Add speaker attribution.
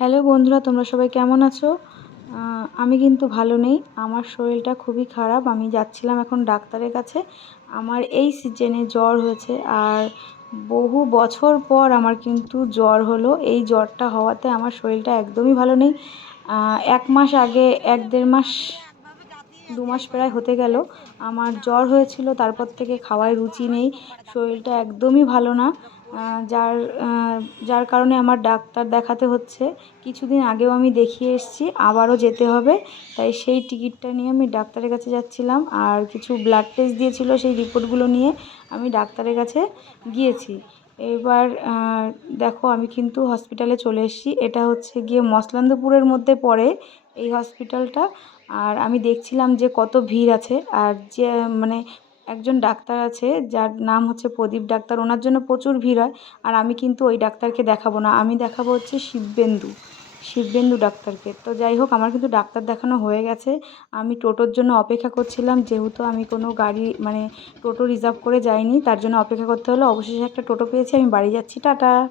Speaker 1: Hello বন্ধুরা, তোমরা সবাই কেমন আছো? আমি কিন্তু ভালো নেই। আমার শরীরটা খুবই খারাপ। আমি যাচ্ছিলাম এখন ডাক্তারের কাছে। আমার এই সিজনে জ্বর হয়েছে আর বহু বছর পর আমার কিন্তু জ্বর হলো। এই জ্বরটা হওয়াতে আমার শরীরটা একদমই ভালো নেই। এক মাস আগে, এক দেড় মাস, দু মাস প্রায় হতে গেল। আমার জ্বর হয়েছিল, তারপর থেকে খাওয়ায় রুচি নেই। শরীরটা একদমই ভালো না। যার যার কারণে আমার ডাক্তার দেখাতে হচ্ছে। কিছুদিন আগেও আমি দেখিয়ে এসেছি, আবারও যেতে হবে। তাই সেই টিকিটটা নিয়ে আমি ডাক্তারের কাছে যাচ্ছিলাম আর কিছু ব্লাড টেস্ট দিয়েছিল সেই রিপোর্টগুলো নিয়ে আমি ডাক্তারের কাছে গিয়েছি। এবার দেখো আমি কিন্তু হসপিটালে চলে এসেছি। এটা হচ্ছে গিয়ে মসলান্দপুরের মধ্যে পড়ে এই হসপিটালটা আর আমি দেখছিলাম যে কত ভিড় আছে আর যে মানে একজন ডাক্তার আছে, যার নাম হচ্ছে প্রদীপ ডাক্তার। ওনার জন্য প্রচুর ভিড় হয় আর আমি কিন্তু ওই ডাক্তারকে দেখাবো না। আমি দেখাবো হচ্ছে শিববেন্দু শিববেন্দু ডাক্তারকে। তো যাই হোক, আমার কিন্তু ডাক্তার দেখানো হয়ে গেছে। আমি টোটোর জন্য অপেক্ষা করছিলাম, যেহেতু আমি কোনো গাড়ি মানে টোটো রিজার্ভ করে যাইনি, তার জন্য অপেক্ষা করতে হলো। অবশেষে একটা টোটো পেয়েছি, আমি বাড়ি যাচ্ছি। টাটা!